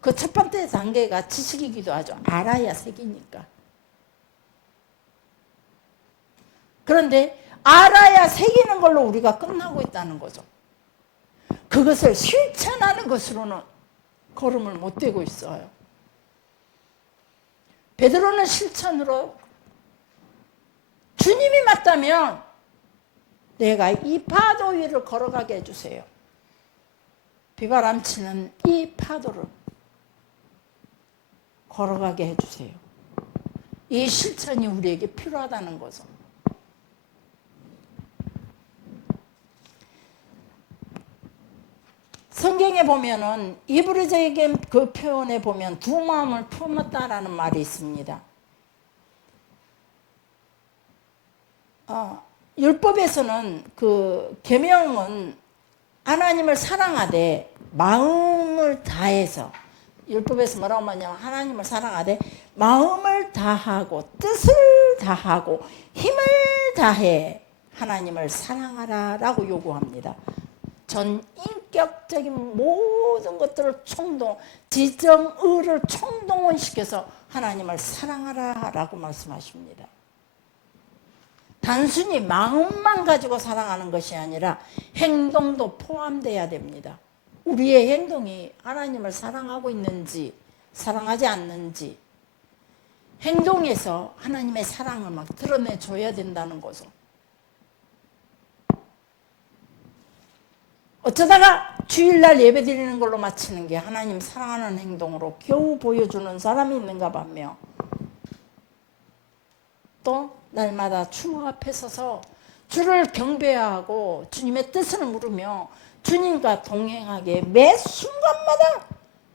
그 첫 번째 단계가 지식이기도 하죠. 알아야 새기니까. 그런데 알아야 새기는 걸로 우리가 끝나고 있다는 거죠. 그것을 실천하는 것으로는 걸음을 못 떼고 있어요. 베드로는 실천으로 주님이 맞다면 내가 이 파도 위를 걸어가게 해주세요. 비바람치는 이 파도를 걸어가게 해주세요. 이 실천이 우리에게 필요하다는 거죠. 성경에 보면은 이브리서에게 그 표현에 보면 두 마음을 품었다라는 말이 있습니다. 율법에서는 그 계명은 하나님을 사랑하되 마음을 다해서, 율법에서 뭐라고 하냐면 하나님을 사랑하되 마음을 다하고 뜻을 다하고 힘을 다해 하나님을 사랑하라 라고 요구합니다. 전 인격적인 모든 것들을 지정, 의를 총동원시켜서 하나님을 사랑하라 라고 말씀하십니다. 단순히 마음만 가지고 사랑하는 것이 아니라 행동도 포함되어야 됩니다. 우리의 행동이 하나님을 사랑하고 있는지 사랑하지 않는지 행동에서 하나님의 사랑을 막 드러내줘야 된다는 거죠. 어쩌다가 주일날 예배 드리는 걸로 마치는 게 하나님 사랑하는 행동으로 겨우 보여주는 사람이 있는가 반면 또 날마다 주님 앞에 서서 주를 경배하고 주님의 뜻을 물으며 주님과 동행하게 매 순간마다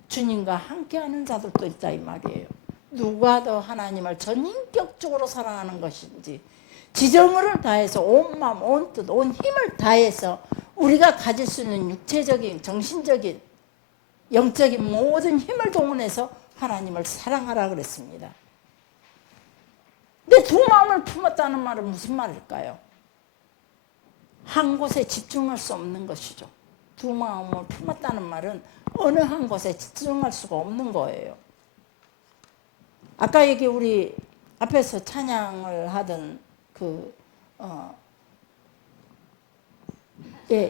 주님과 함께하는 자들도 있다 이 말이에요. 누가 더 하나님을 전인격적으로 사랑하는 것인지 지정을 다해서 온 마음, 온 뜻, 온 힘을 다해서 우리가 가질 수 있는 육체적인, 정신적인, 영적인 모든 힘을 동원해서 하나님을 사랑하라 그랬습니다. 내 두 마음을 품었다는 말은 무슨 말일까요? 한 곳에 집중할 수 없는 것이죠. 두 마음을 품었다는 말은 어느 한 곳에 집중할 수가 없는 거예요. 아까 여기 우리 앞에서 찬양을 하던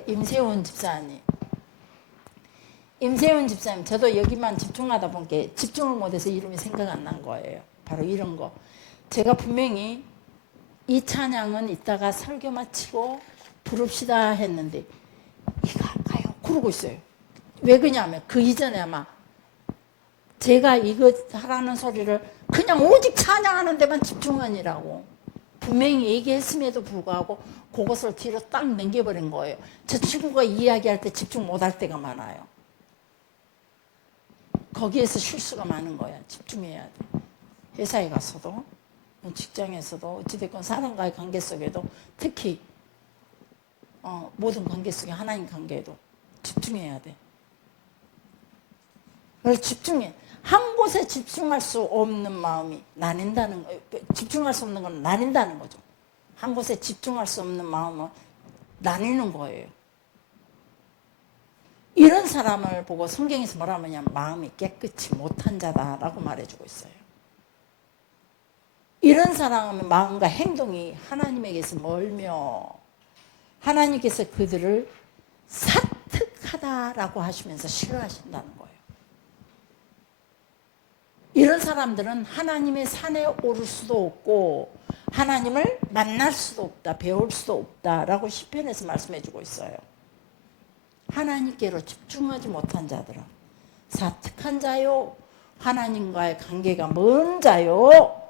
임세훈 집사님. 임세훈 집사님, 저도 여기만 집중하다 보니까 집중을 못해서 이름이 생각 안 난 거예요. 바로 이런 거. 제가 분명히 이 찬양은 이따가 설교 마치고 부릅시다 했는데 이거 할까요? 그러고 있어요. 왜 그러냐면 그 이전에 아마 제가 이거 하라는 소리를 그냥 오직 찬양하는 데만 집중하니라고 분명히 얘기했음에도 불구하고 그것을 뒤로 딱 넘겨버린 거예요. 저 친구가 이야기할 때 집중 못할 때가 많아요. 거기에서 실수가 많은 거야. 집중해야 돼. 회사에 가서도 직장에서도 어찌됐건 사람과의 관계 속에도 특히 모든 관계 속에 하나님 관계에도 집중해야 돼. 그래서 집중해. 한 곳에 집중할 수 없는 마음이 나뉜다는 거, 집중할 수 없는 건 나뉜다는 거죠. 한 곳에 집중할 수 없는 마음은 나뉘는 거예요. 이런 사람을 보고 성경에서 뭐라 하냐면 마음이 깨끗이 못한 자다라고 말해주고 있어요. 이런 사람의 마음과 행동이 하나님에게서 멀며 하나님께서 그들을 사특하다라고 하시면서 싫어하신다는 거예요. 이런 사람들은 하나님의 산에 오를 수도 없고 하나님을 만날 수도 없다, 배울 수도 없다라고 시편에서 말씀해 주고 있어요. 하나님께로 집중하지 못한 자들은 사특한 자요, 하나님과의 관계가 먼 자요,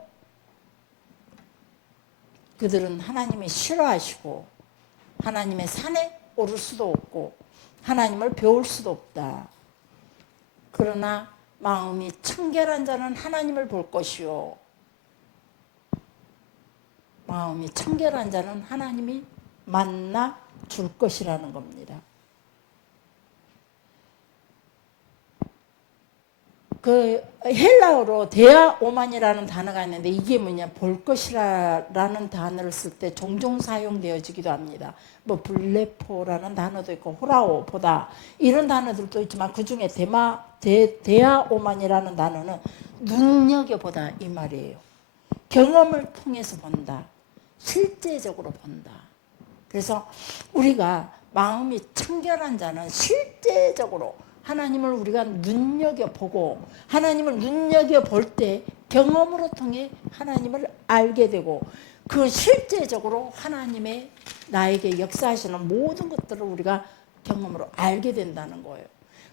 그들은 하나님이 싫어하시고 하나님의 산에 오를 수도 없고 하나님을 배울 수도 없다. 그러나 마음이 청결한 자는 하나님을 볼 것이요, 마음이 청결한 자는 하나님이 만나 줄 것이라는 겁니다. 그 헬라어로 데아오만이라는 단어가 있는데 이게 뭐냐, 볼 것이라는 단어를 쓸 때 종종 사용되어지기도 합니다. 뭐 블레포라는 단어도 있고 호라오, 보다 이런 단어들도 있지만 그 중에 데아오만이라는 단어는 눈여겨보다 이 말이에요. 경험을 통해서 본다, 실제적으로 본다. 그래서 우리가 마음이 청결한 자는 실제적으로 하나님을 우리가 눈여겨보고 하나님을 눈여겨볼 때 경험으로 통해 하나님을 알게 되고 그 실제적으로 하나님의 나에게 역사하시는 모든 것들을 우리가 경험으로 알게 된다는 거예요.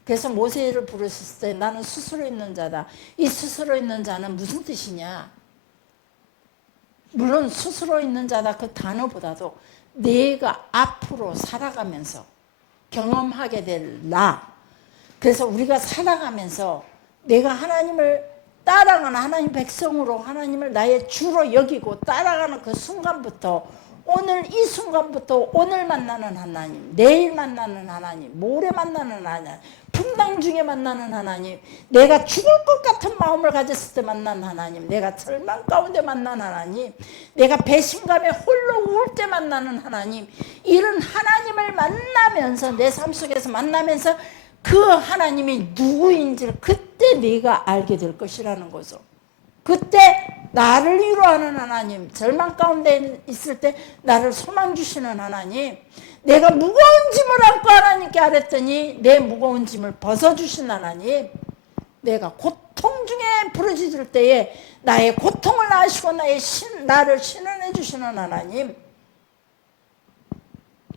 그래서 모세를 부르셨을 때 나는 스스로 있는 자다. 이 스스로 있는 자는 무슨 뜻이냐? 물론 스스로 있는 자다 그 단어보다도 내가 앞으로 살아가면서 경험하게 될 나, 그래서 우리가 살아가면서 내가 하나님을 따라가는 하나님 백성으로 하나님을 나의 주로 여기고 따라가는 그 순간부터 오늘 이 순간부터 오늘 만나는 하나님, 내일 만나는 하나님, 모레 만나는 하나님, 풍당 중에 만나는 하나님, 내가 죽을 것 같은 마음을 가졌을 때 만나는 하나님, 내가 절망 가운데 만나는 하나님, 내가 배신감에 홀로 울 때 만나는 하나님, 이런 하나님을 만나면서 내 삶 속에서 만나면서 그 하나님이 누구인지를 그때 네가 알게 될 것이라는 거죠. 그때 나를 위로하는 하나님, 절망 가운데 있을 때 나를 소망 주시는 하나님, 내가 무거운 짐을 안고 하나님께 아랬더니 내 무거운 짐을 벗어주신 하나님, 내가 고통 중에 부르짖을 때에 나의 고통을 아시고 나를 신원해 주시는 하나님,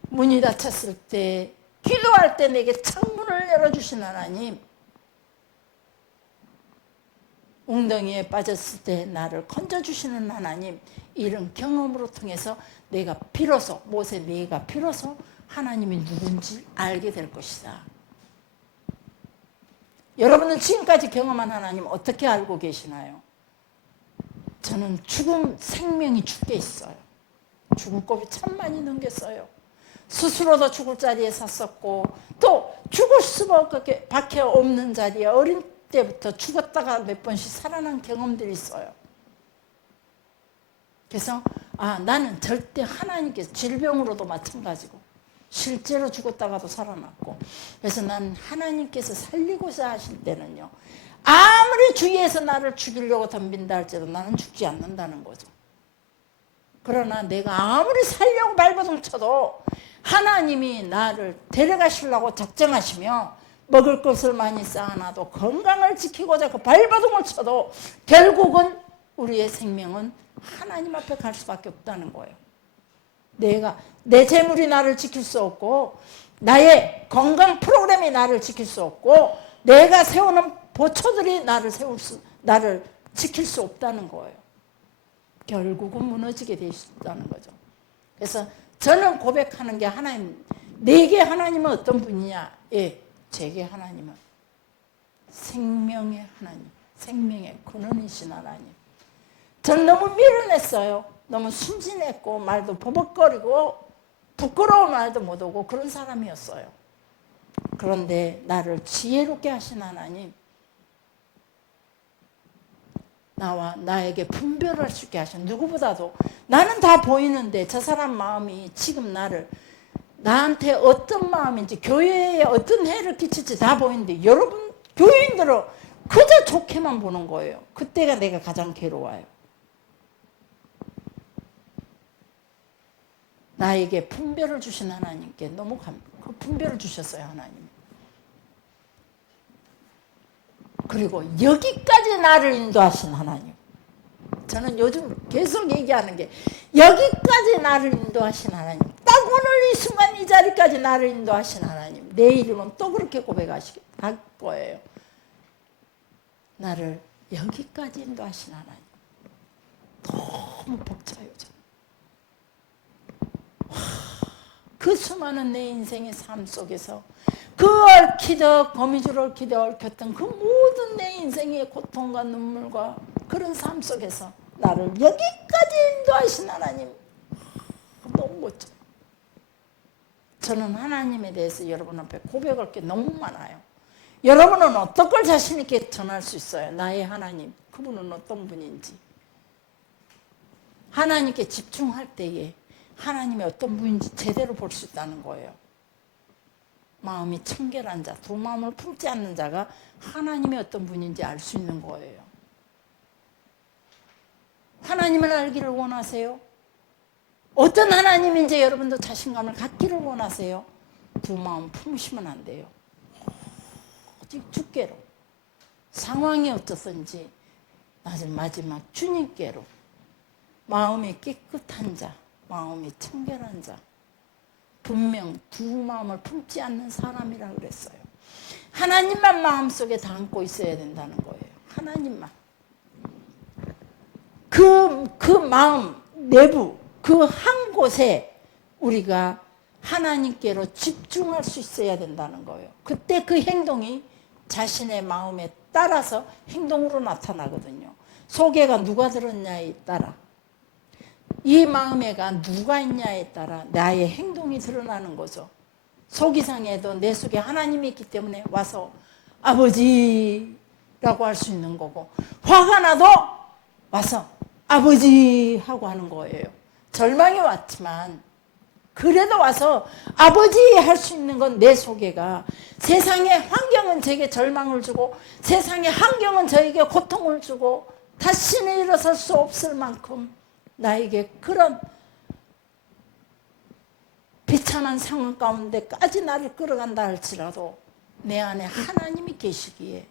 문이 닫혔을 때 기도할 때 내게 창문을 열어주신 하나님, 웅덩이에 빠졌을 때 나를 건져주시는 하나님, 이런 경험으로 통해서 내가 비로소 모세 네가 비로소 하나님이 누군지 알게 될 것이다. 여러분은 지금까지 경험한 하나님 어떻게 알고 계시나요? 저는 생명이 죽게 있어요. 죽을 곱이 참 많이 넘겼어요. 스스로도 죽을 자리에 섰었고 또 죽을 수밖에 없는 자리에 어린 때부터 죽었다가 몇 번씩 살아난 경험들이 있어요. 그래서 나는 절대 하나님께서, 질병으로도 마찬가지고 실제로 죽었다가도 살아났고, 그래서 난 하나님께서 살리고자 하실 때는요, 아무리 주위에서 나를 죽이려고 덤빈다 할지라도 나는 죽지 않는다는 거죠. 그러나 내가 아무리 살려고 발버둥 쳐도 하나님이 나를 데려가시려고 작정하시며 먹을 것을 많이 쌓아놔도 건강을 지키고자 그 발버둥을 쳐도 결국은 우리의 생명은 하나님 앞에 갈 수밖에 없다는 거예요. 내 재물이 나를 지킬 수 없고 나의 건강 프로그램이 나를 지킬 수 없고 내가 세우는 보초들이 나를 지킬 수 없다는 거예요. 결국은 무너지게 돼 있다는 거죠. 그래서 저는 고백하는 게 하나님, 내게 하나님은 어떤 분이냐? 제게 하나님은 생명의 하나님, 생명의 근원이신 하나님. 저는 너무 밀어냈어요. 너무 순진했고 말도 버벅거리고 부끄러운 말도 못하고 그런 사람이었어요. 그런데 나를 지혜롭게 하신 하나님, 나에게 분별할 수 있게 하신, 누구보다도 나는 다 보이는데 저 사람 마음이 지금 나한테 어떤 마음인지, 교회에 어떤 해를 끼칠지 다 보이는데 여러분 교인들은 그저 좋게만 보는 거예요. 그때가 내가 가장 괴로워요. 나에게 분별을 주신 하나님께 너무 그 분별을 주셨어요, 하나님. 그리고 여기까지 나를 인도하신 하나님. 저는 요즘 계속 얘기하는 게 여기까지 나를 인도하신 하나님. 딱 오늘 이 순간 이 자리까지 나를 인도하신 하나님. 내일이면 또 그렇게 고백할 거예요. 나를 여기까지 인도하신 하나님. 너무 벅차요, 저는. 그 수많은 내 인생의 삶 속에서 그 얽히듯 거미줄 얽히듯 얽혔던 그 모든 내 인생의 고통과 눈물과 그런 삶 속에서 나를 여기까지 인도하신 하나님, 너무 멋져요. 저는 하나님에 대해서 여러분 앞에 고백할 게 너무 많아요. 여러분은 어떤 걸 자신 있게 전할 수 있어요? 나의 하나님, 그분은 어떤 분인지. 하나님께 집중할 때에 하나님이 어떤 분인지 제대로 볼 수 있다는 거예요. 마음이 청결한 자, 두 마음을 품지 않는 자가 하나님이 어떤 분인지 알 수 있는 거예요. 하나님을 알기를 원하세요? 어떤 하나님인지 여러분도 자신감을 갖기를 원하세요? 두 마음 품으시면 안 돼요. 오직 주께로, 상황이 어떻든지 마지막 주님께로, 마음이 깨끗한 자, 마음이 청결한 자, 분명 두 마음을 품지 않는 사람이라고 그랬어요. 하나님만 마음속에 담고 있어야 된다는 거예요. 하나님만. 그 마음 내부, 그 한 곳에 우리가 하나님께로 집중할 수 있어야 된다는 거예요. 그때 그 행동이 자신의 마음에 따라서 행동으로 나타나거든요. 소개가 누가 들었냐에 따라. 이 마음에가 누가 있냐에 따라 나의 행동이 드러나는 거죠. 속이 상해도 내 속에 하나님이 있기 때문에 와서 아버지라고 할 수 있는 거고, 화가 나도 와서 아버지 하고 하는 거예요. 절망이 왔지만 그래도 와서 아버지 할 수 있는 건 내 속에가, 세상의 환경은 저에게 절망을 주고 세상의 환경은 저에게 고통을 주고 다시는 일어설 수 없을 만큼 나에게 그런 비참한 상황 가운데까지 나를 끌어간다 할지라도 내 안에 하나님이 계시기에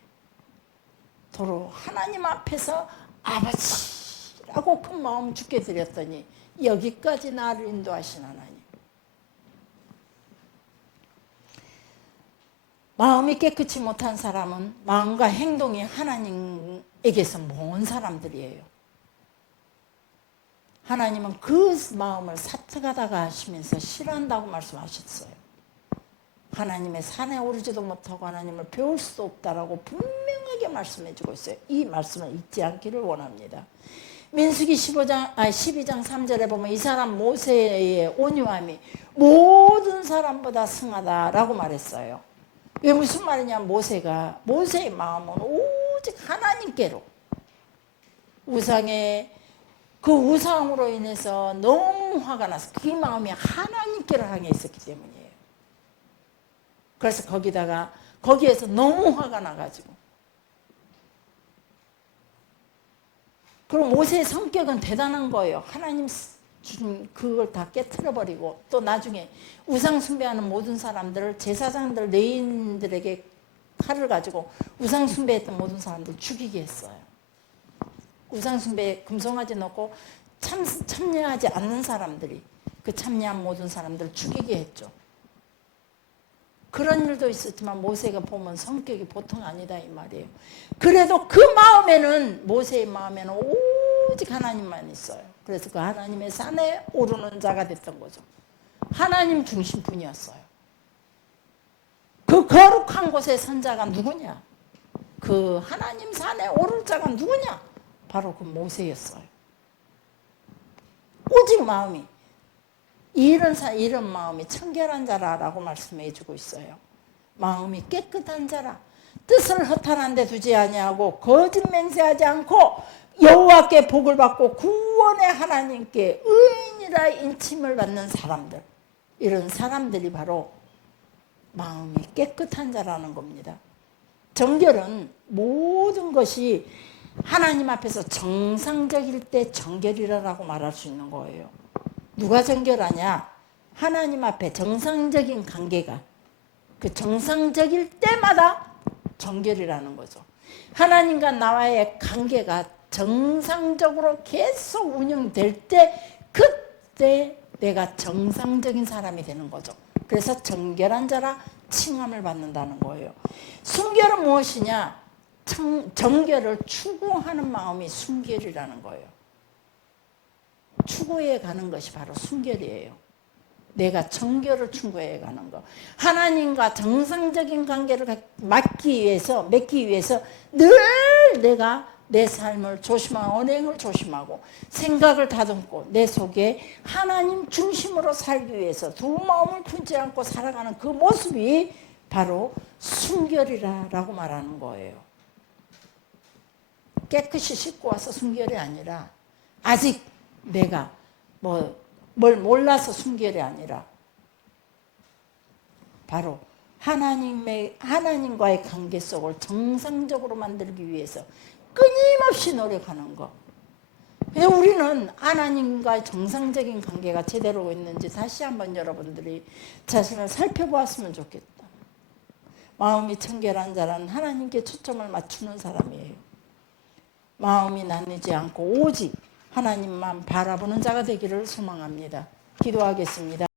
도로 하나님 앞에서 아버지라고 큰 마음 주게 드렸더니 여기까지 나를 인도하신 하나님. 마음이 깨끗이 못한 사람은 마음과 행동이 하나님에게서 먼 사람들이에요. 하나님은 그 마음을 사특하다가 하시면서 싫어한다고 말씀하셨어요. 하나님의 산에 오르지도 못하고 하나님을 배울 수도 없다라고 분명하게 말씀해 주고 있어요. 이 말씀을 잊지 않기를 원합니다. 민수기 12장 3절에 보면 이 사람 모세의 온유함이 모든 사람보다 승하다라고 말했어요. 이게 무슨 말이냐, 모세의 마음은 오직 하나님께로, 그 우상으로 인해서 너무 화가 나서 그 마음이 하나님께로 향해 있었기 때문이에요. 그래서 거기에서 너무 화가 나가지고. 그리고 모세의 성격은 대단한 거예요. 하나님 준 그걸 다 깨트려버리고 또 나중에 우상 숭배하는 모든 사람들을, 제사장들, 레위인들에게 칼을 가지고 우상 숭배했던 모든 사람들 죽이게 했어요. 우상 숭배에 금송아지 넣고 참여하지 않는 사람들이, 그 참여한 모든 사람들을 죽이게 했죠. 그런 일도 있었지만 모세가 보면 성격이 보통 아니다 이 말이에요. 그래도 그 마음에는, 모세의 마음에는 오직 하나님만 있어요. 그래서 그 하나님의 산에 오르는 자가 됐던 거죠. 하나님 중심뿐이었어요. 그 거룩한 곳의 선자가 누구냐? 그 하나님 산에 오를 자가 누구냐? 바로 그 모세였어요. 오직 마음이, 이런 마음이 청결한 자라라고 말씀해 주고 있어요. 마음이 깨끗한 자라, 뜻을 허탄한 데 두지 아니하고 거짓 맹세하지 않고 여호와께 복을 받고 구원의 하나님께 의인이라 인침을 받는 사람들, 이런 사람들이 바로 마음이 깨끗한 자라는 겁니다. 정결은 모든 것이 하나님 앞에서 정상적일 때 정결이라고 말할 수 있는 거예요. 누가 정결하냐? 하나님 앞에 정상적인 관계가, 그 정상적일 때마다 정결이라는 거죠. 하나님과 나와의 관계가 정상적으로 계속 운영될 때, 그때 내가 정상적인 사람이 되는 거죠. 그래서 정결한 자라 칭함을 받는다는 거예요. 순결은 무엇이냐? 정결을 추구하는 마음이 순결이라는 거예요. 추구해 가는 것이 바로 순결이에요. 내가 정결을 추구해 가는 거. 하나님과 정상적인 관계를 맺기 위해서 늘 내가 내 삶을 조심하고, 언행을 조심하고, 생각을 다듬고, 내 속에 하나님 중심으로 살기 위해서 두 마음을 품지 않고 살아가는 그 모습이 바로 순결이라고 말하는 거예요. 깨끗이 씻고 와서 순결이 아니라, 아직 내가 뭘 몰라서 순결이 아니라, 바로 하나님과의 관계 속을 정상적으로 만들기 위해서 끊임없이 노력하는 거. 왜 우리는 하나님과의 정상적인 관계가 제대로 있는지 다시 한번 여러분들이 자신을 살펴보았으면 좋겠다. 마음이 청결한 자는 하나님께 초점을 맞추는 사람이에요. 마음이 나뉘지 않고 오직 하나님만 바라보는 자가 되기를 소망합니다. 기도하겠습니다.